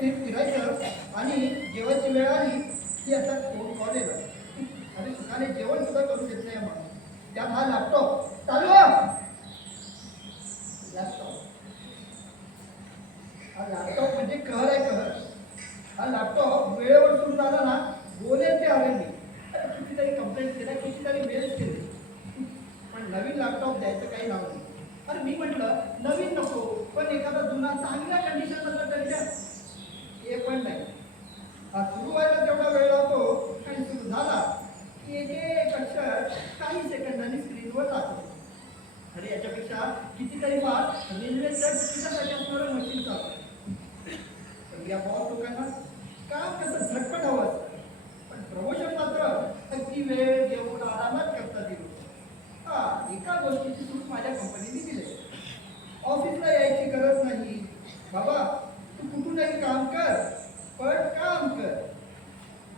फिरायचं आणि जेवायची वेळ आली की आता फोन कॉल येणार आणि सुखाने जेवण सुद्धा करू देत नाही आम्हाला. त्यात हा लॅपटॉप चालू लॅपटॉप हा लॅपटॉप म्हणजे कहर आहे कहर. हा लॅपटॉप वेळेवर सुरू झाला ना बोलेल ते हवे मी. अरे कितीतरी कंप्लेंट केल्या कितीतरी मेल्स केले पण नवीन लॅपटॉप द्यायचं काही नाव नाही. अरे मी म्हटलं नवीन नको पण एखादा जुना चांगल्या कंडिशन असला तरी द्या. हे पण नाही. हा सुरू व्हायला तेवढा वेळ लागतो आणि सुरू झाला की एक एक अक्षर काही सेकंदांनी स्क्रीनवर लागतो. अरे याच्यापेक्षा कितीतरी फार रेल्वेच्या तिकिटासाठी असणारं मशीन चालतं. पण या बॉस लोकांना काम कसं झटपट हवं असतं पण प्रमोशन मात्र अगदी वेळ घेऊन आरामात करतात येईल. हा एका गोष्टीची सूट माझ्या कंपनीने दिली. ऑफिसला यायची गरज नाही बाबा, तू कुठूनही काम कर पण काम कर.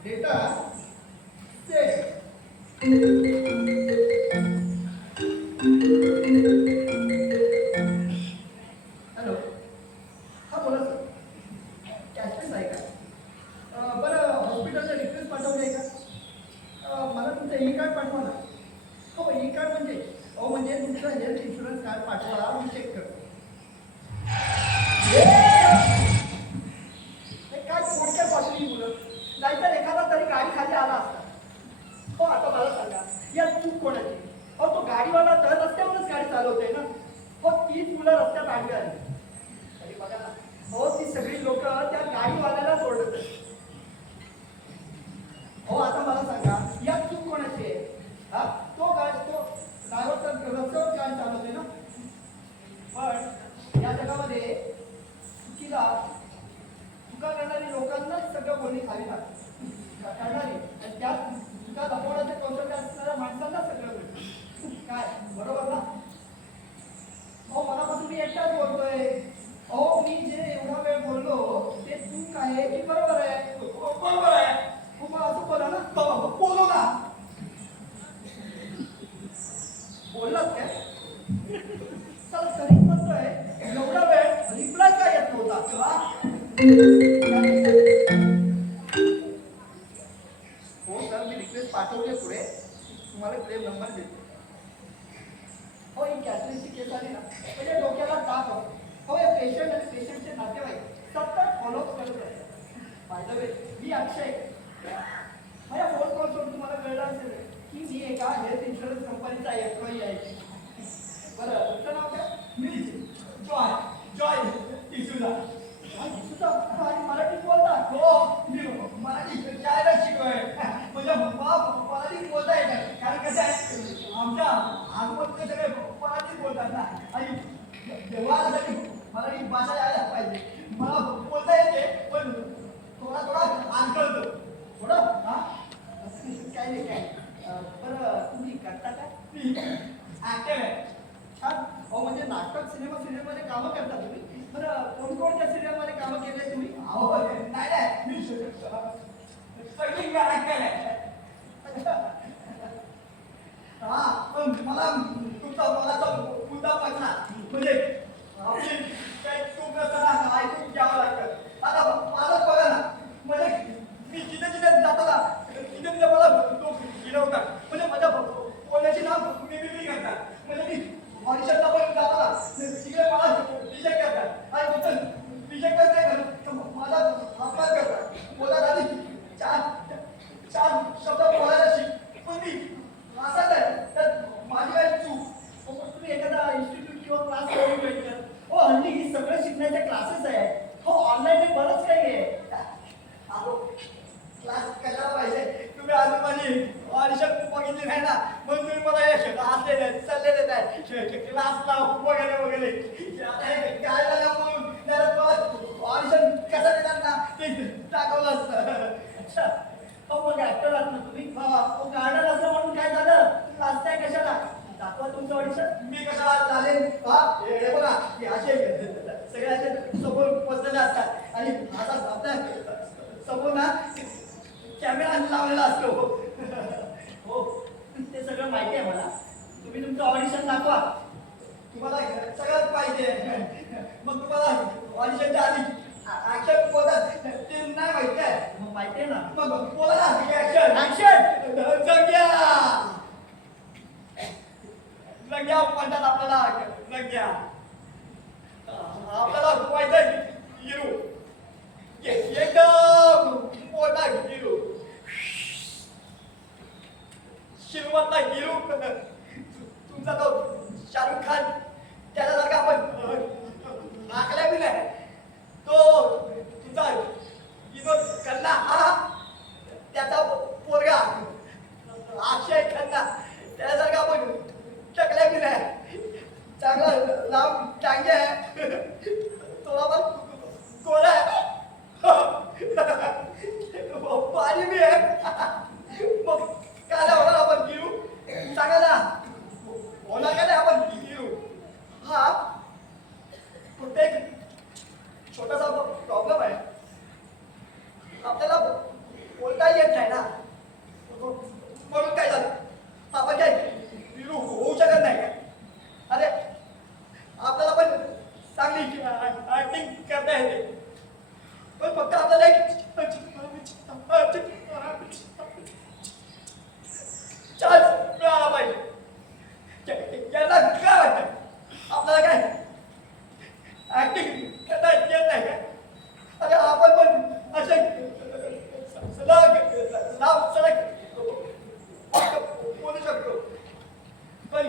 Data set. हॅलो, हा बोला सर. कॅशलेस आहे का? बरं हॉस्पिटलचा रिक्वेस्ट पाठवली आहे का? मला तुमचं ई कार्ड पाठवा ना. हो ई कार्ड म्हणजे तुमचं हेल्थ इन्शुरन्स कार्ड पाठवा मी चेक करतो. काय थोडक्यात वाचली मुलं, नाहीतर एखादा तरी गाडी खाली आला असता. हो आता मला सांगा या चूक कोणाची? हो तो गाडीवाला तर रस्त्यावरच गाडी चालवतोय ना. हो तीच मुलं रस्त्यात आडवी आली तरी बघा ना. हो ती सगळी लोक त्या गाडीवाल्यालाच ओरडत. हो आता मला सांगा या चूक कोणाची आहे? हा तो ड्रायव्हर तर रस्त्यावर गाडी चालवतोय ना. पण या जगामध्ये चुका करणारी लोकांनाच सगळं बोलणी खाली करणारी आणि त्यात चुका लपवण्याचे कौशल्य असणाऱ्या माणसांना सगळं मिळतं. काय बरोबर ना? हो मनापासून मी एकटाच बोलतोय. अहो मी जे एवढा वेळ बोललो ते चूक आहे की बरोबर आहे? बरोबर आहे. हो मग असं बोला ना. बोलू ना. बोललात काय? चला तरी म्हणतोय एवढा वेळ रिप्लाय काय येत नव्हता? हो सर मी रिक्वेस्ट पाठवते पुढे. तुम्हाला क्लेम नंबर देतो. हो ही कॅशलेसची केस आली ना म्हणजे डोक्याला ताप होतो. हो या पेशंट आणि पेशंटचे नातेवाईक सतत फॉलोअप करत आहेत. बाय द वे मी अक्षय. माझ्या फोन कॉल सोडून तुम्हाला कळलं असेल की मी एका हेल्थ इन्शुरन्स कंपनीचा एम्प्लॉई आहे. बरं तुमचं नाव काय? मी जॉय जॉय डिसूजा. डिसूजा आणि मराठीत बोलतात? हो मी मराठी शाळेला शिकलोय. म्हणजे मराठीत बोलता येतं कारण कसं आहे आमच्या आजूबाजूचे सगळे मराठीत बोलतात ना आणि व्यवहारासाठी मराठी भाषा यायला पाहिजे. मला बोलता येते पण थोडा थोडा अडकळतो थोडं. हा काय नाही काय. बरं तुम्ही करता का? ऍक्टर आहे. छान. हो म्हणजे नाटक सिनेमामध्ये कामं करता तुम्ही. बरं कोणकोणत्या सिनेमामध्ये कामं केले तुम्ही? हो नाही मी सगळी ऍक्टर आहे. हा पण मला तुमचा मनाचा मुद्दा पडला म्हणजे आपली काही चूक नसताना ऐकून घ्यावं लागतं. आता माझंच बघा ना म्हणजे मी जिथे जिथे जातो ना तिथे तिथे मला लोक गिरवतात म्हणजे माझ्या बोलण्याची नाव मिमिक्री करतात. म्हणजे मी ऑडिशनला पण जातो ना तिकडे मला रिजेक्ट करतात आणि तुमचं रिजेक्ट करताय माझा अपमान करतात. बोला आधी चार चार शब्द बोलायला शिक पण मी असंच आहे तर माझी काय चूक. तुम्ही एखादा इन्स्टिट्यूट किंवा क्लास लावून भेटतात. हो हल्ली ही सगळं शिकण्याचे क्लासेस आहेत. हो ऑनलाईन बरंच काही आहे. क्लास कशाला पाहिजे? तुम्ही अजून माझी ऑडिशन बघितली नाही ना म्हणून तुम्ही मला हे असलेले सल्ले देत आहे क्लास लाव वगैरे वगैरे. काय झालं म्हणून ऑडिशन कसं देतात ना ते दाखवलं असतं. अच्छा हो मग ऍक्टर आहात ना तुम्ही. गार्डन असं म्हणून काय झालं लाजताय कशाला? दाखवा तुमचं ऑडिशन. मी कशाला चालेल? हे बघा हे असे सगळे असे समोर बसलेले असतात आणि असा आपल्या समोर ना कॅमेरा लावलेला असतो. हो ते सगळं माहिती आहे मला. तुम्ही तुमचं ऑडिशन दाखवा. तुम्हाला सगळंच पाहिजे मग तुम्हाला ऑडिशनच्या आधी ऍक्शन बोलतात ना. मग बोला ना ऍक्शन ऍक्शन. जग्या जग्या म्हणतात आपल्याला जग्या आपल्याला व्हायचंय हिरो एकदम मोठा हिरो श्रीमंत हिरो तुमचा तो शाहरुख खान त्याच्यासारखा आपण आखल्या बी नाही तो तुमचा विनोद खन्ना हा त्याचा पोरगा अक्षय खन्ना त्याच्यासारखा आपण टकल्या बी नाही चांगला लांब टांगे आहे थोडा पण गोरा आहे पाणी बी आहे मग काय होणार आपण हिरू सांगा ना होणार का नाही आपण हिरू हा फक्त एक छोटासा प्रॉब्लेम आहे आपल्याला बोलता येत नाही ना म्हणून काय झालं आपण काय हिरू होऊ शकत नाही काय अरे आपल्याला पण चांगली ऍक्टिंग करता येते पण फक्त आपल्याला एक चान्स मिळाला पाहिजे याला काय वाटतं आपल्याला काय ऍक्टिंग करता येत नाही काय अरे आपण पण असे सलग लांब सलग बोलू शकतो पण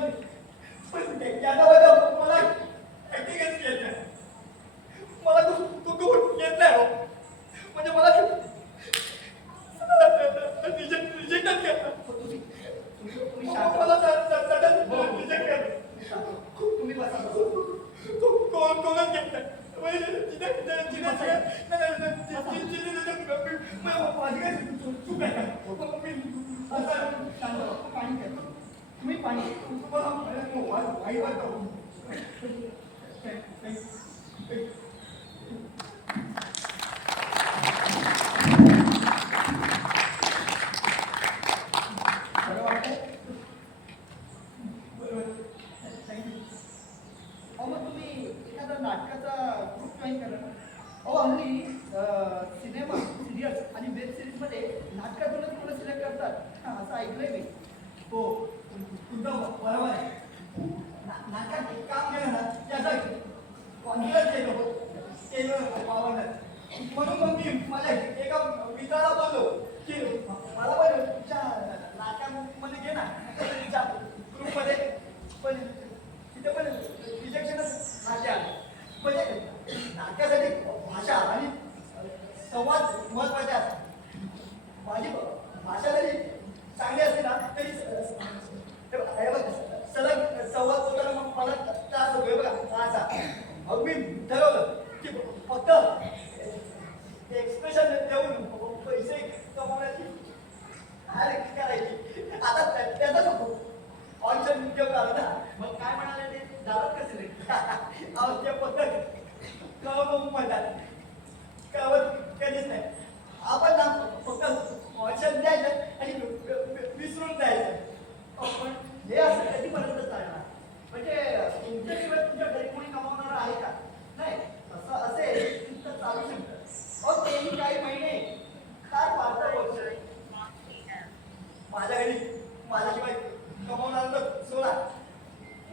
याच्याबद्दल मला ऍक्टिंगच येत नाही मला तू येत नाही हो म्हणजे मला रिजेक्टच करतात तुम्ही बसा कोणच घेत नाही तुम्ही पाणी नाटकाचा ग्रुप जॉईन करा ना. अहो हल्ली सिनेमा सिरियल्स आणि वेब सिरीजमध्ये नाटकातूनच मुलं सिलेक्ट करतात असं ऐकलंय मी. हो तुमचं बरोबर आहे नाटकात काम केलं ना त्याचं कॉन्फिडन्स येतो पावलं म्हणून मग मी माझ्या एका मित्राला बोललो की मला पण तुमच्या नाटकामध्ये घे ना तुमच्या ग्रुपमध्ये पण तिथे पण रिजेक्शनच नाट्य आलं म्हणजे नाट्यासाठी भाषा आणि संवाद महत्वाचे असतात माझी भाषा जरी चांगली असते ना तरी सलग संवाद होताना मग मला त्रास होतोय बघा असा मग मी ठरवलं की फक्त एक्सप्रेशन देऊन पैसे कमवण्याची करायची आता त्याचाच ऑडिशन घेऊन आलं ना. मग काय म्हणाले ते जातात का सिलेक्ट? अहो ते पद्धत कळवून म्हणतात कळवत कधीच नाही आपण ना फक्त ऑडिशन द्यायचं आणि विसरून जायचं. पण हे असं कधीपर्यंत चालणार? म्हणजे तुमच्याशिवाय तुमच्या घरी कोणी कमावणार आहे का? नाही असं असेल तर चालू शकतं. अहो तेही काही महिने काय वाढतं वर्ष माझ्या घरी माझ्याशिवाय कमावणार तर सोडा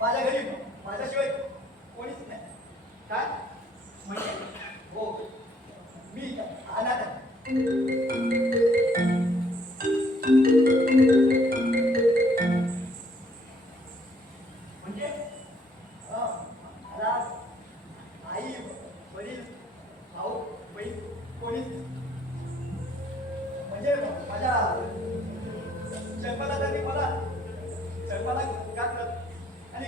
माझ्या घरी माझ्याशिवाय कोणीच नाही. काय म्हणजे? हो मी अनाथ आहे. म्हणजे मला आई वडील भाऊ बहीण कोणीच म्हणजे माझ्या जन्माला त्यांनी मला जन्माला घातलं आणि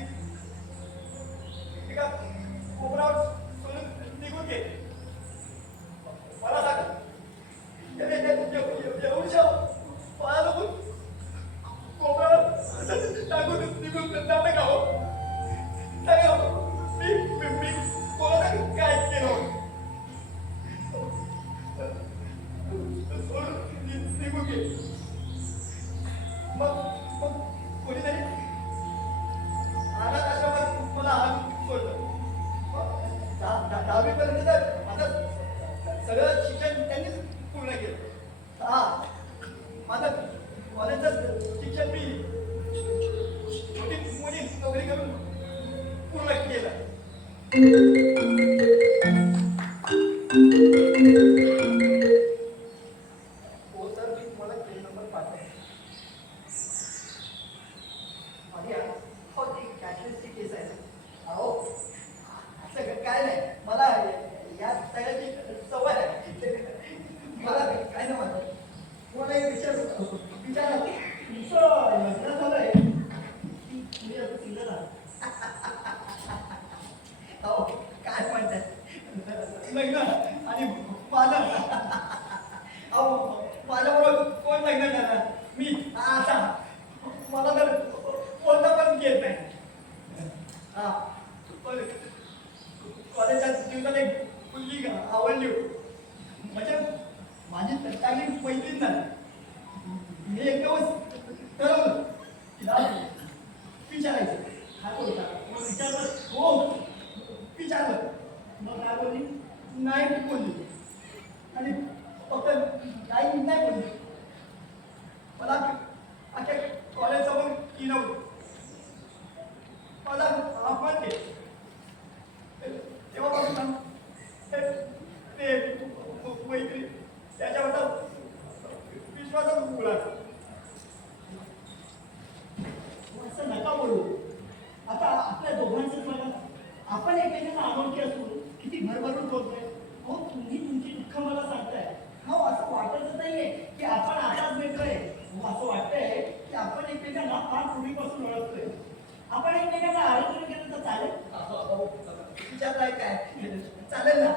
एका कोपरावर सोडून निघून गेले. मला सांग एवढ्या मला नको कोपरावर टाकून निघून जातं का हो? मी कोणाला काय केलं सोडून निघून गेले. मग कोणीतरी अनाथ आश्रमात मला आणून सोडलं. 10वी पर्यंत तर माझं सगळं शिक्षण त्यांनीच पूर्ण केलं. हो सर, मी तुम्हाला क्लेम नंबर पाठवतो. आणि हो ती कॅशलेसची केस आहे. अहो असं काय नाही, मला या सगळ्याची सवय आहे. मला काय नाही वाटत. मला एक विचारा तुमचं लग्न झालंय की तुम्ही असं सिंगल आहात? अहो काय म्हणताय, लग्न आणि माझं अहो माझ्याबरोबर कोण लग्न करणार? मी आता मला तर बोलता पण येत नाही. हा पण कॉलेजच्या दिवसात एक मुलगी आवडली होती. म्हणजे माझी चांगली मैत्रीण झाली. मी एक दिवस ठरवलं तिला विचारायचं काय बोलता. मग विचारलं हो विचारलं. मग काय बोलली? नाही बोलली. आणि फक्त काही नाही बोलली. मला अख्ख्या कॉलेजसमोर किनवलं. मला अपमान केलं. तेव्हापासून ते मैत्री त्याच्यावरचा विश्वासच उघडला. असं नका बोलू. आता आपल्या दोघांचं बघा, आपण एकमेकांना अनोळखी असून किती भरभरून बोलतोय. हो तुम्ही तुमची दुःख मला सांगताय. हो असं वाटतच नाहीये की आपण आताच भेटतोय. हो असं वाटतंय की आपण एकमेकांना फार पूर्वीपासून ओळखतोय. आपण एकमेकांना आरोग्य केलं तर चालेल? विचारताय काय? चालेल ना.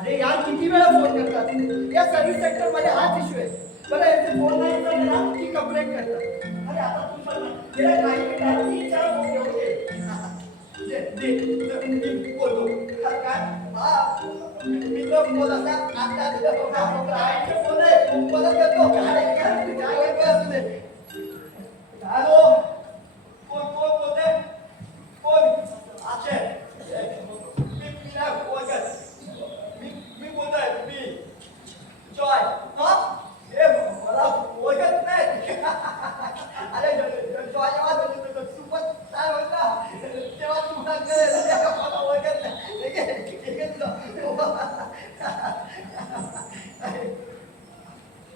अरे यार किती वेळा फोन करतात. या सर्व्हिस सेक्टर मध्ये हाच इश्यू आहे. बरं यांचे फोन नाही उचलला की कंप्लेंट करतात. अरे आता तू पण गेल्या काही मिनिटात 3-4 फोन घेऊन मी बोलतो. काय मी तर बोल असा आता क्लायंटचे फोन आहे बोलत येतो. काय असू दे. हॅलो कोण कोण बोलते? कोण? अक्षय मी नाही बोलत. मी बोलतोय. मी जॉय. हा हे मला ओळखत नाही. अरे जॉय जेव्हा सुपर काय म्हणता तेव्हा तुम्हाला कळेल. मला ओळखत नाही. ठीक आहे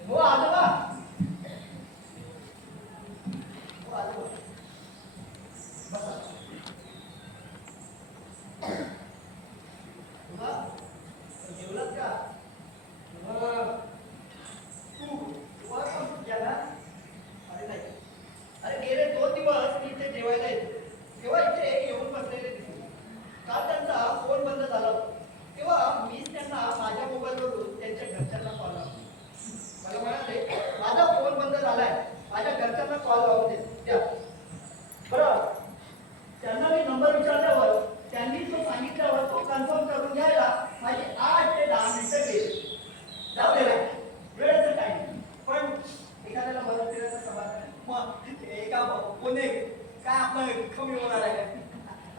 हो आजोबा. हो आजोबा बसा. जेवलात का? तू वर्कआउट केला? अरे नाही. अरे गेले 2 दिवस मी इथे जेवायला येतो तेव्हा इथे येऊन बसलेले दिसले. काल त्यांचा फोन बंद झाला होता. तेव्हा मीच त्यांना माझ्या मोबाईलवरून त्यांच्या घरच्यांना कॉल लावला. मला म्हणाले माझा फोन बंद झालाय, माझ्या घरच्यांना कॉल लावून द्या. बरं त्यांना मी नंबर विचारल्यावर त्यांनी तो सांगितल्यावर तो कन्फर्म करून घ्यायला माझी 8 ते 10 मिनिटं गेली. जाऊ दे रे, वेळेचं काही नाही. पण एखाद्याला मदत केल्याचं समाधान. मग एका कोणी काय आपलं कमी होणार आहे?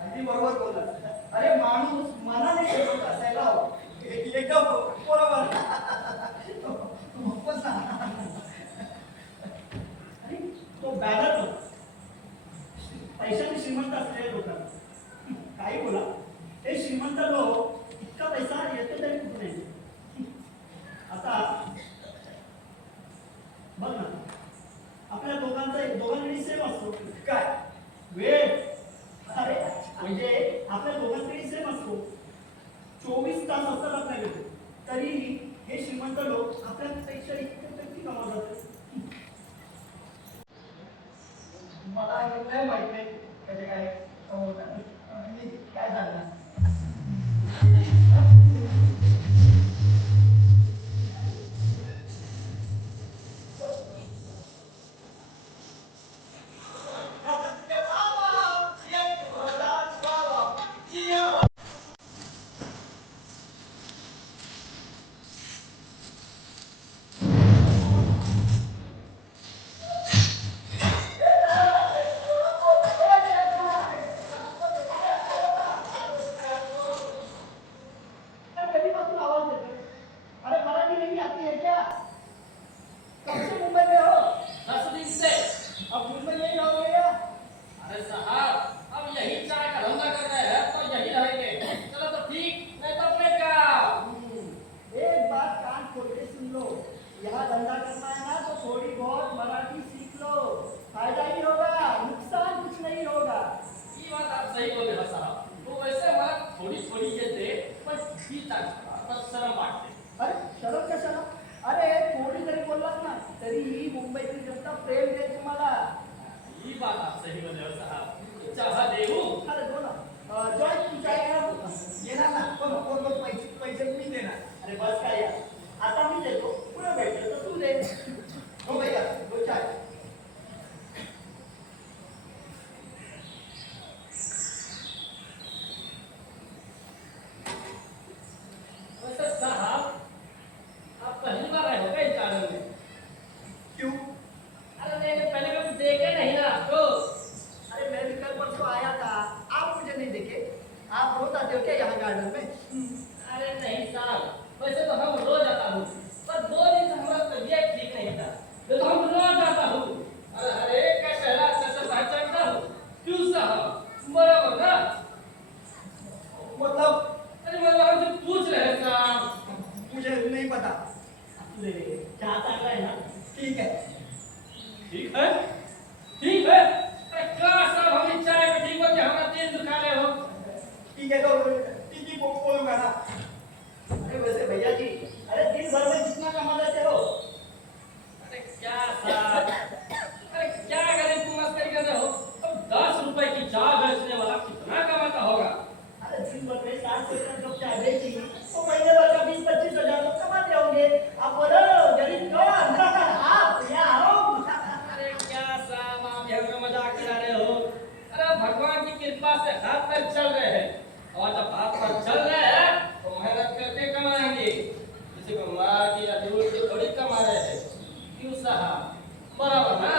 अगदी बरोबर बोलला. अरे माणूस मनाने श्रीमंत असायला हवं. एकदम बरोबर. बसा. अरे तो बॅनर बघ. पैशाने श्रीमंत असलेले लोकांना काही बोला. हे श्रीमंत लोक इतका पैसा येतो तरी कुठे नाही. आता बघ ना आपल्या दोघांकडे सेम असतो. काय वेळ. अरे म्हणजे आपल्या दोघांकडे सेम असतो. 24 तास असतात आपल्याकडे. तरीही हे श्रीमंत लोक आपल्यापेक्षा इतकी कमावतात. मला नाही माहित नाही कसे काय मी काय सांगणार. वैसे मला थोडी थोडी येते पण ही आता शरम वाटते. अरे शरम कशाला? अरे थोडी जरी बोललात ना तरी ही मुंबईची जनता प्रेम देईल तुम्हाला. ही बात आप सही बोले हो साहब. चहा देऊ? अरे दो ना. जॉय तू चाय घेणार? येणार ना पण पैसे पैसे मी देणार. अरे बस काय यार, आता मी देतो, पुढे भेटलं तर तू दे. हो भैया दो चाय. वैसे साहब आप पहली बार आए हो क्या इस गार्डन में? क्यों? अरे नहीं पहले कभी देखे नहीं ना आपको. अरे मैं भी कल परसों आया था, आप मुझे नहीं देखे? आप रोज आते हो क्या यहाँ गार्डन में? अरे नहीं साहब वैसे तो हम रोज आता हूँ पर 2 दिन से हमारा तबीयत ठीक नहीं था ये तो हम रोज आता हूँ. अरे हर एक का चेहरा अच्छे से पहचानता हूँ. क्यों साहब बराबर ना. मतलब अरे मतलब हमसे पूछ रहे हैं साहब. मुझे नहीं पता. ले चहा चांगला आहे ना? ठीक है. ठीक है ठीक है. अरे क्या साहब हमें चाय पे ठीक हो कि हमारा दिल दुखा रहे हो. ठीक है तो ठीक ही बोलूंगा ना. अरे वैसे भैया जी, अरे दिन भर में कितना कमा लेते हो? अरे क्या साहब अरे क्या गरीब तुम मस्करी कर रहे हो. अब 10 रुपए की चाय बेचने वाला कितना कमाता होगा. अरे दिन भर में 7 से 10 कप चाय बेची तो महीने भर का 20-25 हजार तो कमाते होंगे. आप बोलो गरीब कौन? आप या हम? अरे क्या साहब आप ये हमें मजाक उड़ा रहे हो. अरे भगवान की कृपा से हाथ पैर चल रहे हैं और जब हाथ पैर चल रहे हैं तो मेहनत करके कमाएंगे. किसी को मार के या लूट के थोड़ी कमा रहे हैं. क्यों साहब बराबर ना.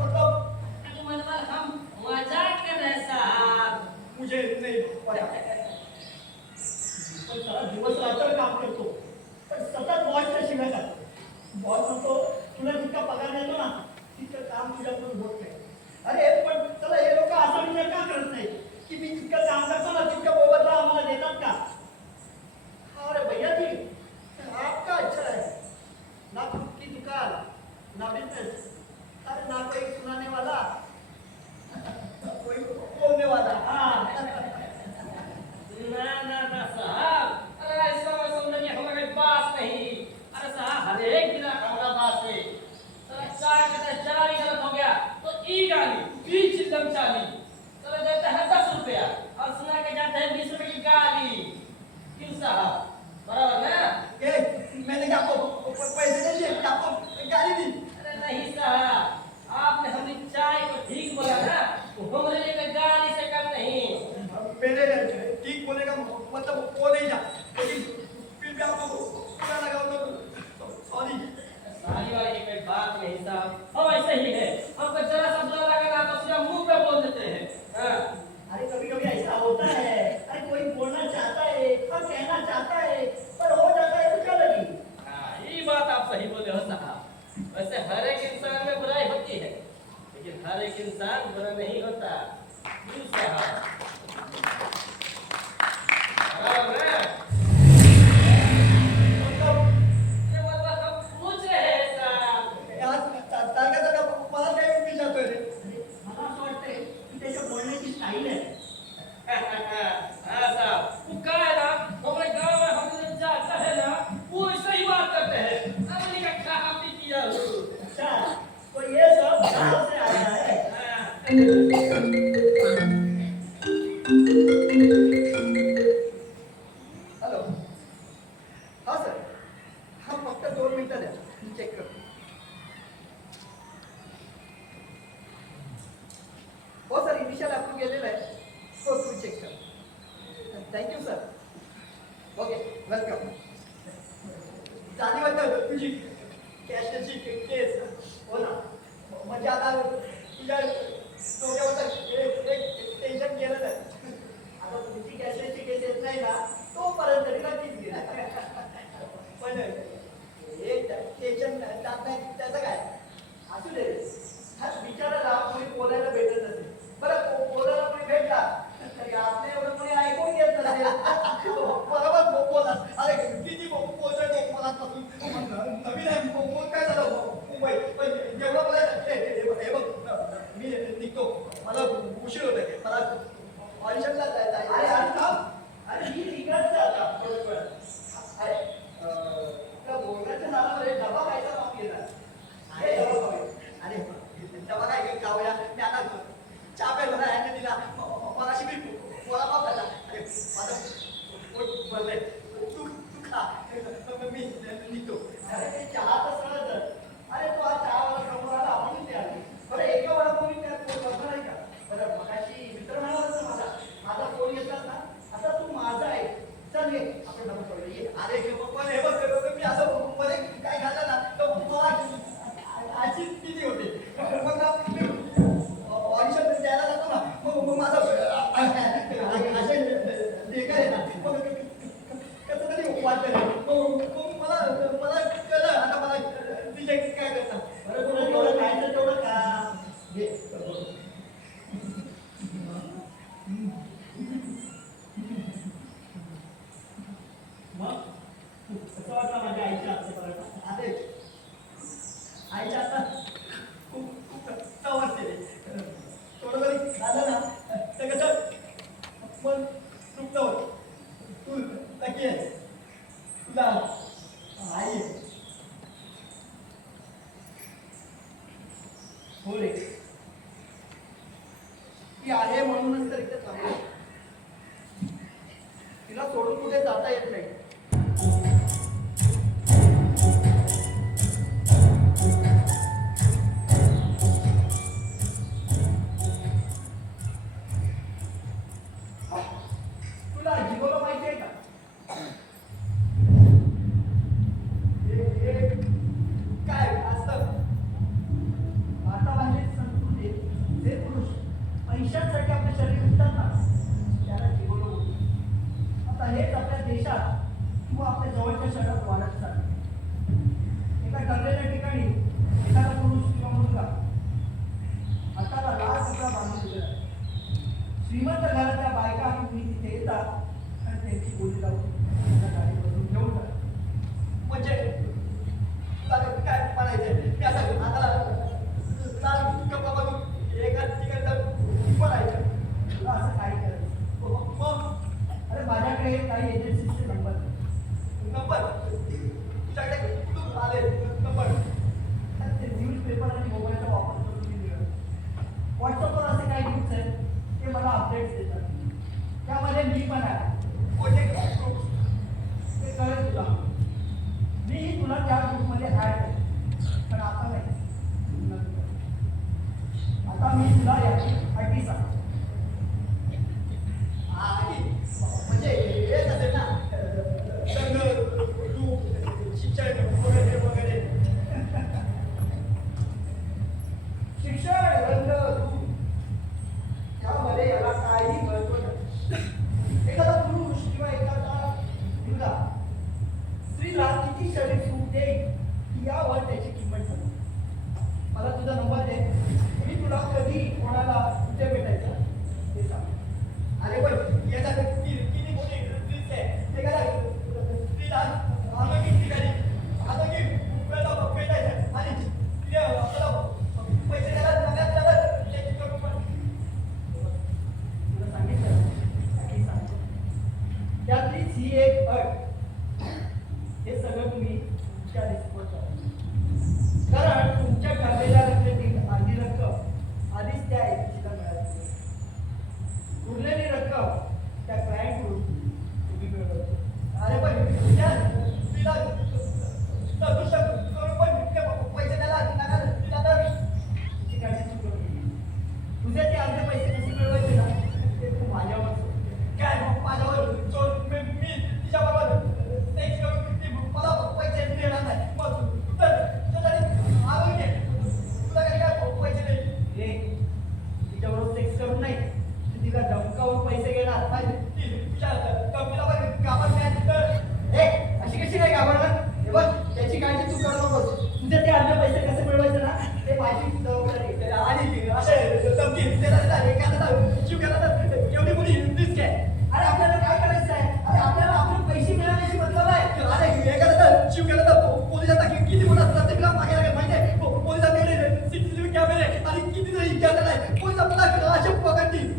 मतलब अरे मतलब हम मजाक कर रहे हैं साहब. मुझे नहीं पता. पण सारा दिवस रात्र काम करतो पण सतत बॉसच्या शिव्या खातो. बॉस म्हणतो तुला जितका पगार देतो ना तितकं काम तुझ्याकडून होत नाही. अरे पण चला हे लोक असा विचार का करत नाही की मी जितकं काम करतो ना तितकं मोबदला आम्हाला देतात का? अरे भैया जी आपका अच्छा है ना, खुद की दुकान ना बिजनेस, अरे ना कोई सुनाने वाला कोई बोलने वाला. हाँ ना साहब. अरे ऐसा वैसा नहीं हमारा कोई बात नहीं. अरे साहब हर एक दिन हमारा बात है. चलो चाय का 4 ही गलत हो गया तो ई गाली 20 चिल्लम चाली. चलो देते हैं 10 रुपया और सुना के जाते हैं 20 रुपए की गाली. क्यों साहब बराबर ना. मैंने क्या आपको पैसे नहीं दिए, आपको गाली दी. अरे नहीं साहब आपने हमारी चाय को ठीक बोला ना तो हमारे लिए कोई गाली से कम नहीं. मेरे ठीक बोलने का मतलब वो नहीं था, लेकिन फिर भी आपको बुरा लगा तो सॉरी. सारी वाली की कोई बात नहीं साहब. हम ऐसे ही है. हमको जरा सा बुरा लगा ना तो सीधा मुंह पे बोल देते हैं. हाँ. अरे कभी कभी ऐसा होता है. अरे कोई बोलना चाहता है और कहना चाहता है पर हो जाता है तो क्या लगी. हाँ, ये बात आप सही बोले हो साहब. वैसे हर एक इंसान में बुराई होती है लेकिन हर एक इंसान बुरा नहीं होता. क्यों साहब बराबर है. मतलब ये मतलब हम पूछ रहे हैं साहब. आज तारखा मला काय विचारतोय रे. मला असं वाटतंय की त्याच्या बोलण्याची स्टाईल आहे. हाँ साहब वो क्या है ना हमारे गांव में हम लोग जाता है ना वो ऐसे ही बात करते हैं. हमने का खा पी किया हो. अच्छा तो ये सब गांव से आया है. हाँ. हॅलो हा सर, हा फक्त 2 मिनिटं द्या मी चेक करतो. हो सर इनिशियल अप्रूव्ह केलेलं आहे. हो तुम्ही चेक करा. Thank you sir. Okay welcome. झाली वाटतं तुझी कॅशची केस. हो ना. म्हणजे आता तुझ्या डोक्यावर एक टेन्शन गेलं नाही. आता तुमची कॅशची केस येत नाही ना तोपर्यंत तरी नक्कीच घेणार. पण हे टेन्शन जात नाही त्याचं काय. असू दे. हा बिचाराला कोणी बोलायला भेटत नसेल. बरं बोलायला कोणी भेटला तरी आपल्या एवढं कोणी ऐकून घेत नसेल. बरोबर बोला. अरे किती बोलतोय मनापासून. नवीन आहे काय झालं मुंबई पण जेवढं बोलायचं हे बघ होतं मला ऑडिशनला जायचं आहे. अरे अरे थांब. अरे मी तिकडचं आता बरोबर. अरे त्या बोलण्याच्या नावावर डबा खायचा काम केला. अरे डबा खाऊ. अरे तेव्हा काय खाऊया मी आता चहा प्यायला ह्याने दिला मगाशी मी वडापाव खाल्ला. अरे माझं पोट भरलंय तू तू खा मग मी निघतो. अरे ते चहा तर सरळ. अरे तो हा चहावाला समोर आला आपण ते आली. बरं एका वडापावी त्यात पोट भरलं नाही का? बरं मगाशी मित्र म्हणाला होता माझा माझा फोन येतात ना आता तू माझा आहे. चल ये आपण डबा खाऊया ये. अरे पण हे बघ मी असं मध्ये काय खाल्लं ना तर मला आजी किती होते मग ना मी ऑडिशन द्यायला जातो ना मग माझं असे बेकार आहे ना मग कसं तरी वाटतं मग मला कळलं आता मला रिजेक्ट काय करतात. बरं तुला जेवढं खायचं तेवढं खा. घे. मग कसं वाटलं माझ्या आईच्या हातचं पराठा. अरे आईच्या हातात खूप खूप चव असते. थोडं जरी झालं ना तर कसं मन तृप्त होतं. तू नक्की आहे तुला आई आहे. हो रे ती आहे म्हणूनच तर इथे थांबलो. तिला सोडून कुठे जाता येत नाही. तुला जिगोला माहिती आहे का? हे काय असतं. आता म्हणजे संस्कृतीत जे पुरुष पैशांसाठी आपले शरीर विकतात ना त्याला जिगोलो बोलतात. आता हेच आपल्या देशात किंवा आपल्या जवळच्या शहरात वाढत चालले. एका ठरलेल्या ठिकाणी एखादा पुरुष किंवा मुलगा हाताला लाल कपडा बांधून दिलेला आहे. श्रीमंत घराच्या बायका आणि मुली तिथे येतात आणि त्यांची बोली लावून त्यांना गाडीवरून घेऊन जातात. म्हणजे तुला काय म्हणायचंय मी असं हाताला लाल कपडा बांधून एका ठिकाणी जाऊन म्हणायचं. तुला असं काय करायचं? मग अरे माझ्याकडे काही एजन्सीचे नंबर आहेत. नंबर तुझ्याकडे कुठून आले नंबर. ते न्यूजपेपर आणि मोबाईलचा वापर करून मी मिळवतो. व्हॉट्सअपवर असे काही ग्रुप्स आहेत ते मला अपडेट्स देतात. त्यामध्ये मी पण आहे. कोणते ग्रुप. ते कळेल तुला. मीही तुला त्या ग्रुपमध्ये ॲड आहे. पण आता नाही. नंतर. आता मी तुला याची अटी सांगतो. आणि म्हणजे हेच असेल ना संघ ग्रुप शिक्षण वगैरे वगैरे. शिक्षण रंग रूप त्यामध्ये याला काही महत्व नाही. एखादा पुरुष किंवा एखादा मुलगा स्त्रीला किती शरीर सुख देईल यावर त्याची किंमत ठरते. मला तुझा नंबर दे. मी तुला कधी कोणाला कुठे भेटायचं ते सांग. अरे पण याचा किती मोठी रिस्क आहे ते काय स्त्रीला अनोखी ठिकाणी अनोखी भेटायचं आणि तिथे आपल्याला पैसे द्यायला लागत त्याची कमी पण. तुला सांगितलं की सांगतो. त्यातलीच ही एक अट. हे सगळं तुम्ही तुमच्या रिस्कवर करा. कारण तुमच्या ठरलेल्या रकमेतील अर्धी रक्कम आधीच त्या एजन्सीला मिळाली. उरलेली रक्कम त्या क्लायंटकडून तुम्ही मिळवतो. अरे पण त्या तिला संतुष्ट करून पण पैसे द्यायला नका तिला तर. तुझी काळजी तू करू नये. तुझे ते अर्धे पैसे कसे मिळवायचे ना ते तू माझ्यावर सोड. काय माझ्यावर चोर मी तिच्याबरोबर सेक्स करून ती मला पैसे देणार नाही. मग तर तुझ्यासाठी आलो घे तुला काय पैसे नाही. ए, तिच्याबरोबर सेक्स करून नाही तू तिला धमकावून पैसे घेणार पाहिजे. तुझ्या कंपनीला पण कामात नाही तर ए, अशी कशी नाही घाबरणार? हे बघ त्याची काळजी तू करू नकोस. तुझे ते अर्धे पैसे कसे मिळवायचे ना ते माझी जबाबदारी आहे. आणि असे धमकी देणार एखादा जीव गेला तर एवढी मोठी रिस्क आहे. अरे आपल्याला काय करायचं आहे? अरे आपल्याला आपले पैसे मिळवण्याची मतलब आहे. अरे एखादा जीव गेला तर पोलिसांना किती मोठा प्रत्येकाला मागे लागेल माहिती आहे. पोलिसांकडे CCTV कॅमेरे आणि किती कॅमेरा आहे. पोलीस आपल्याला अशा पकडतील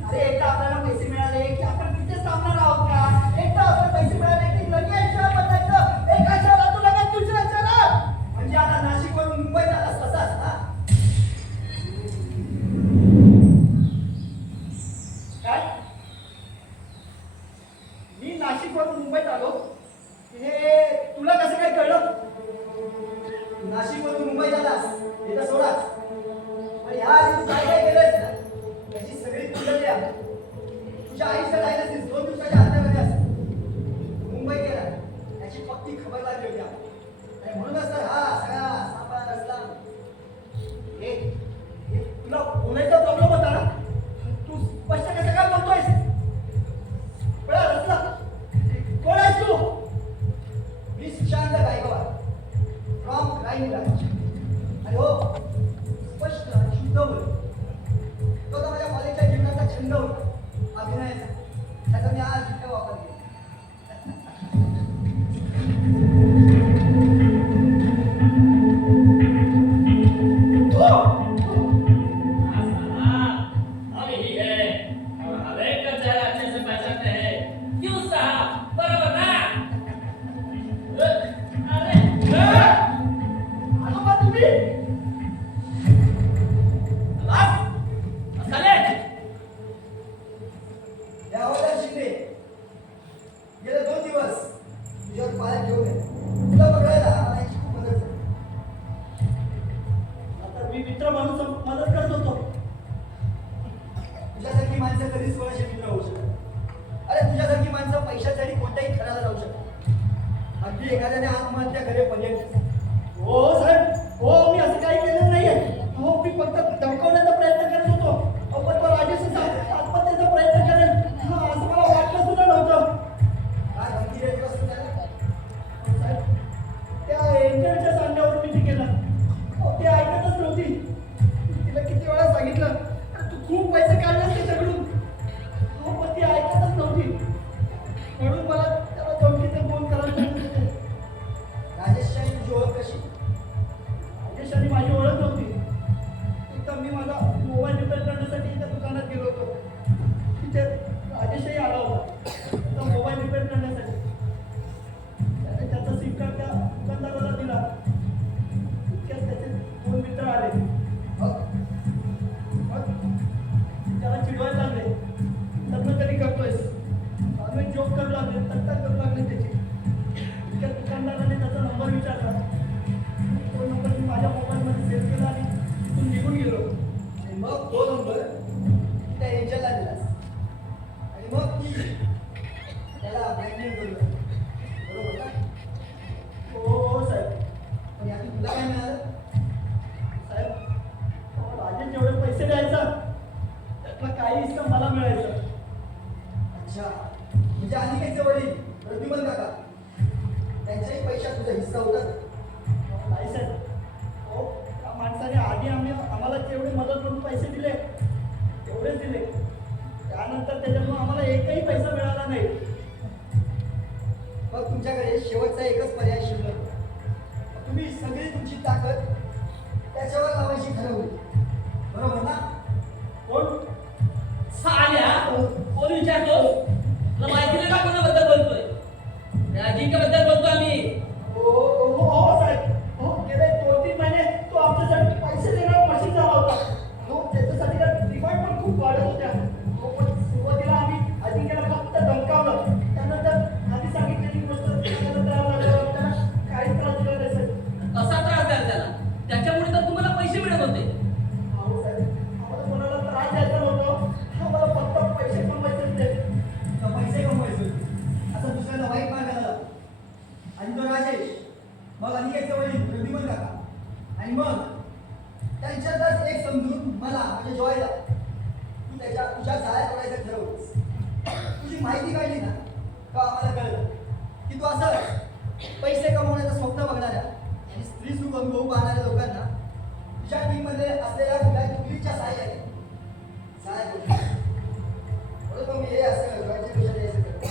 काय? मी नाशिकवरून मुंबईत आलो. हे तुला कसं काय कळलं? नाशिकवरून मुंबईत आलास हे तर सोडाच, पण ह्या आधी तू काय काय केलंयस ना त्याची सगळी तुझ्या द्या. तुझ्या आईचं डायलिसिस 2 दिवसाच्या अंतरामध्ये असतं. मुंबई गेला याची पक्की खबर लागली होती आम्हाला. आणि म्हणूनच तर हा सगळा सापळा रचला. हे तुला बोलायचा प्रॉब्लेम होता ना? तू स्पष्ट कसं काय बोलतोयस? बळा रचना, कोण आहेस तू? मी Sushant Gaikwad from crime branch. आणि हो स्पष्ट आणि शुद्ध बोल. तो तर माझ्या कॉलेजच्या जीवनाचा छंद होता अभिनयाचा. त्याचा मी आज इथे वापर केला. हम ही है और हर एक का चेहरा अच्छे से पहचानते हैं। क्यों साहब? बराबर ना? अरे आलो का तुम्ही? बस चले। यावला शिंदे गेले 2 दिवस तुझ्यावर पाया घेऊन आहे. तुला बघायला मला याची खूप मदत झाली. आता मी मित्र म्हणून मदत करत होतो. तुझ्यासारखी माणसं कधीच कोणाशी मित्र होऊ शकत. अरे तुझ्यासारखी माणसं पैशासाठी कोणत्याही थराला जाऊ शकतात. अगदी एखाद्याने आत्महत्या करे पर्यंत. हो साहेब, हो मी असं काही केलं नाहीये. हो मी फक्त धमकवण्याचा प्रयत्न करत होतो. अहो, पण तो राजेश आत्महत्येचा प्रयत्न करेल असं मला वाटलं सुद्धा नव्हतं. काय धमकी देत बसतो त्याला? साहेब, त्या एजंटच्या सांगण्यावरून मी ते केलं. अहो, ते ऐकतच नव्हती. तिला किती वेळा सांगितलं, "अरे, तू खूप पैसे काढलेस त्याच्याकडून." हो, पण ती ऐकतच नव्हती. म्हणून मला त्याला धमकीचे फोन करायला सांगितले होते. राजेशची आणि तुझी ओळख कशी? राजेश आणि माझी ओळख नव्हती. एकदा मी माझा मोबाईल रिपेअर करण्यासाठी त्या दुकानात गेलो होतो. तिथे राजेशही आला होता त्याचा मोबाईल रिपेअर करण्यासाठी. त्याने त्याचा सिम कार्ड त्या दुकानदाराला दिला. इतक्यात त्याचे 2 मित्र आले. मग मग त्याला चिडवायला लागले. लग्न कधी करतोयस? आम्ही जोक करू लागले, तक्ता करू लागले त्याची. इतक्यात दुकानदाराने त्याचा नंबर विचारला. तो नंबर मी माझ्या मोबाईलमध्ये सेव्ह केला आणि तिथून निघून गेलो. आणि मग तो नंबर त्या एजंटला दिलास. आणि मग ती त्याला ब्लॅकमेल करू लागली. बरोबर ना? हो साहेब. पण यातून तुला काय मिळालं? साहेब, अहो, राजेश जेवढे पैसे द्यायचा त्यातला काही हिस्सा मला मिळायचा. अच्छा, म्हणजे अनिकेतचे वडील प्रद्युमन काका त्यांच्याही पैशात तुझा हिस्सा होता का? नाही साहेब. हो, त्या माणसाने आधी आम्हाला जेवढे मदत म्हणून पैसे दिले तेवढेच दिले. त्यानंतर त्याच्यामुळे आम्हाला एकही पैसा मिळाला नाही. मग तुमच्याकडे शेवटचा एकच पर्याय शिल्लक होता. तुम्ही सगळी तुमची ताकद त्याच्यावर लावायची ठरवली. बरोबर ना? कोण? साल्या कोण विचारतो? तुला माहिती नाही का कोणाबद्दल बोलतोय? त्या अजिंक्यबद्दल बोलतो आम्ही. हो साहेब. हो, गेले 2-3 महिने तो आमच्यासाठी पैसे देण्यावर मशीन झाला होता. हो, त्याच्यासाठी डिमांड पण खूप वाढत होत्या. हो, पण सुरुवातीला आम्ही अजिंक्यला फक्त धमकावलं. त्यानंतर आधी सांगितलेली गोष्ट त्यानंतर त्याला काहीच त्रास दिला नाही साहेब. कसा त्रास द्याल त्याला? त्याच्यामुळे तर तुम्हाला पैसे मिळत होते. हो साहेब, आम्हाला कोणाला त्रास द्यायचा नव्हतं. आम्हाला फक्त पैसे कमवायचे होते. तर पैसे कमवायचे होते. असं दुसऱ्याला वाईट मार्गाला लावलं. आणि तो राजेश, मग अनिकेतचे वडील प्रद्युमन काका, आणि मग त्यांच्यातच एक समजून मला म्हणजे जॉयला तू तुझ्या जाळ्यात ओढायचं ठरवलंस. तुझी माहिती काढली ना का आम्हाला कळलं की तू असं पैसे कमवण्याचं स्वप्न बघणाऱ्या आणि स्त्री सुख अनुभव पाहणाऱ्या लोकांना तुझ्या टीममध्ये असलेल्या कुठल्या तुकडीच्या सहाय्याने सहाय्य करू. म्हणून मग मी हे असं जॉयच्या पेक्षा द्यायचं करतो.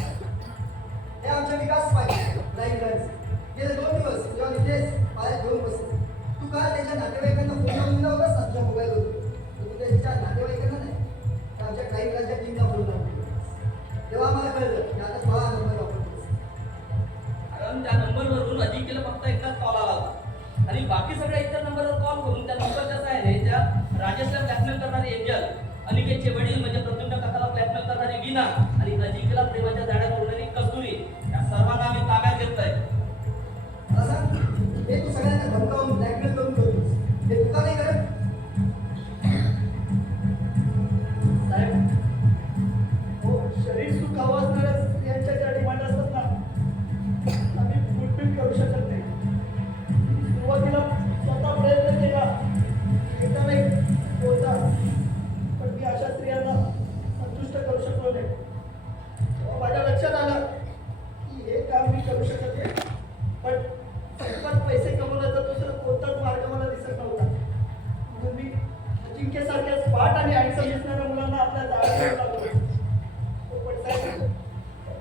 हे आमचे विकास पाहिजे लाईव्ह गेले 2 दिवस जेव्हा इथेच पायात घेऊन बसले. तू काल त्याच्या नातेवाईकांना फोन लावून दिला होतास ना तुझ्या मोबाईलवर. तू त्याच्या नातेवाईकांना नाही तर आमच्या क्राईम ब्रांचच्या टीमला फोन लावून दिला. तेव्हा आम्हाला कळलं की आता तो हा नंबर वापरतोस. कारण त्या नंबरवरून अजिंक्यला फक्त एकदाच कॉल आला होता आणि बाकी सगळ्या इतर नंबरवर कॉल करून त्या नंबरच्या सहाय्याने त्या राजेशला ब्लॅकमेल करणारे एजंट अनिकेतचे वडील म्हणजे प्रद्युम्न काकाला ब्लॅकमेल मीना आणि अजिंक्यला प्रेमाच्या जाळ्यात ओढणारी कस्तुरी या सर्वांना आम्ही ताब्यात घेतलंय. मला सांग, हे तू सगळ्यांना धमकावून ब्लॅकमेल करून करतोस, हे तू का नाही करत? साहेब, हो शरीर सुख हवं असणाऱ्या स्त्रियांच्या ज्या डिमांड असतात ना, आम्ही फुलफिल करू शकत नाही. सुरुवातीला स्वतः प्रयत्न केला, एकदा नाही होता, पण मी अशा स्त्रियांना संतुष्ट करू शकलो नाही. तेव्हा माझ्या लक्षात आलं की हे काम मी करू शकत नाही, पण सरकार पैसे कमवण्याचा दुसरा कोणताच मार्ग मला दिसत नव्हता. म्हणून मी अजिंक्यसारख्या स्मार्ट आणि हँडसम दिसणाऱ्या मुलांना आपल्या जाळ्यात लागलो. पण साहेब,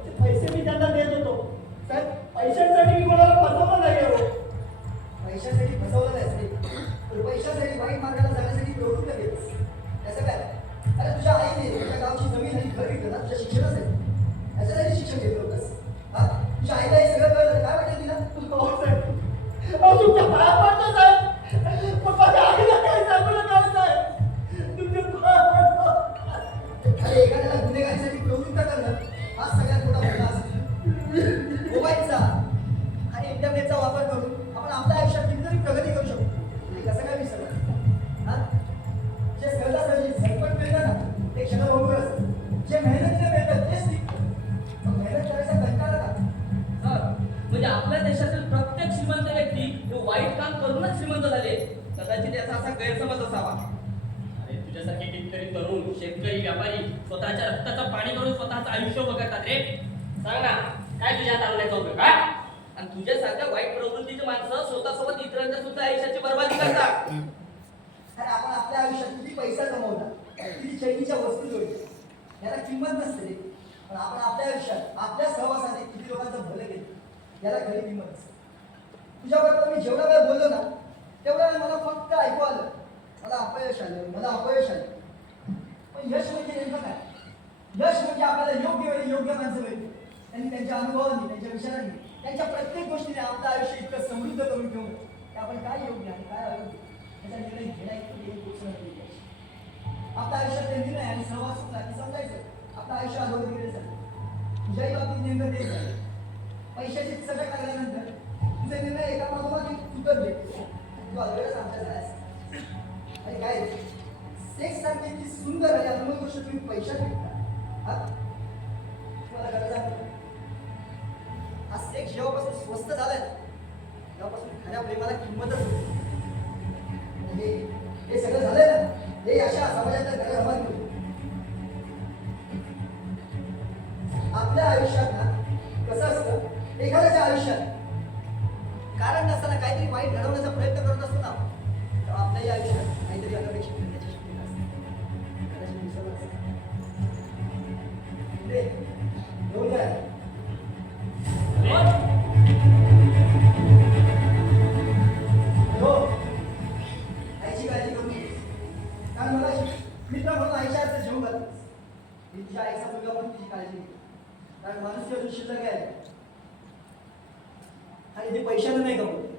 ते पैसे मी त्यांना देत होतो. साहेब, पैशांसाठी मी कोणाला फसवलं नाही हो. पैशासाठी फसवलं नाहीस रे, तर पैशासाठी वाईट मार्गाला जाण्यासाठी प्रवृत्त केलंस. त्याचं काय? अरे तुझ्या आईने तुझ्या गावची जमीन आणि घर विकलं ना तुझ्या शिक्षणासाठी. त्याच्यासाठी शिक्षण घेतलं होतंस. हा, तुझ्या आईला हे सगळं कळलं, काय वाटेल तिला? हो साहेब, अहो तुमच्या पाया पडतो साहेब, पण माझ्या आईला काय सांगू नका हो साहेब, तुमच्या पाया पडतो. अरे एखाद्याला गुन्हेगारीसाठी प्रवृत्त करणं हा सगळ्यात मोठा गुन्हा असतो. मोबाईलचा आणि इंटरनेटचा वापर करून आपण आपल्या आयुष्यात कितीतरी प्रगती करू शकतो. हे कसं काय विसरलं? हा, जे सहजासहजी झटपट मिळतं ना ते क्षणभंगुर असतं. जे मेहनतीने मिळतं तेच टिकतं. मग मेहनत करायचा कंटाळा का? सर, म्हणजे आपल्या देशातील प्रत्येक श्रीमंत व्यक्ती हे वाईट काम करूनच श्रीमंत झाले. कदाचित याचा असा गैरसमज असावा. अरे तुझ्यासारखे कितीतरी तरुण शेतकरी व्यापारी स्वतःच्या रक्ताचं पाणी करून स्वतःचं आयुष्य बघतात रे. सांग ना, काय तुझ्या चालण्याचा उपयोग का? आणि तुझ्यासारख्या वाईट प्रवृत्तीची माणसं स्वतःसोबत इतरांच्या सुद्धा आयुष्याची बर्बादी करतात. कारण आपण आपल्या आयुष्यात किती पैसा कमवला, किती चैनीच्या वस्तू जोडल्या, याला किंमत नसते रे. पण आपण आपल्या आयुष्यात आपल्या सहवासाने किती लोकांचं भलं केलं याला खरी किंमत असते. तुझ्याबरोबर मी जेवढा वेळ बोललो ना तेवढा वेळ मला फक्त ऐकू आलं, मला अपयश आलं, मला अपयश आलं. पण यश म्हणजे नेमकं काय? यश म्हणजे आपल्याला योग्य वेळी योग्य माणसं मिळते. त्यांनी त्यांच्या अनुभवांनी, त्यांच्या विचारांनी, त्यांच्या प्रत्येक गोष्टीने आपलं आयुष्य इतकं समृद्ध करून ठेवलं की आपण काय योग्य आणि काय अयोग्य याचा निर्णय घेण्याइतकी गोष्ट नव्हती. आपल्या आयुष्यातले निर्णय आणि सहवास सुद्धा की समजायचं आपलं आयुष्य अगोदर गेले झालं. तुझ्याही बाबतीत नेमकं तेच झालं. पैशाची चटक लागल्यानंतर तुझे निर्णय एका मागोमाग एक चुकत घेतले. तू अगोदरच आमच्या झालास. आणि काय सेक्स सारखी इतकी सुंदर आणि अनमोल गोष्ट तुम्ही पैशात विकता. हा, तुम्हाला गरज आहे. हा सेक्स जेव्हापासून स्वस्त झालाय तेव्हापासून खऱ्या प्रेमाला किंमतच होती. हे सगळं झालंय ना, हे अशा समाजातल्या घराघरात आपल्या आयुष्यात ना कसं असतं, एखाद्याच्या आयुष्यात कारण नसताना काहीतरी वाईट घडवण्याचा प्रयत्न करत असतो ना, तेव्हा आपल्याही आयुष्यात काहीतरी अनपेक्षित घडण्याची शक्यता असते. कदाचित विसरलं असेल. घेऊन जाय. हो, आईची काळजी करू नकोस. कारण मला मित्र म्हणून आईच्या हातचं जेवू घालतोस. मी तुझ्या आईचा मुलगा म्हणून तुझी काळजी घेतो. कारण माणूस अजून शिल्लक आहे आणि ते पैशाने नाही कमवत.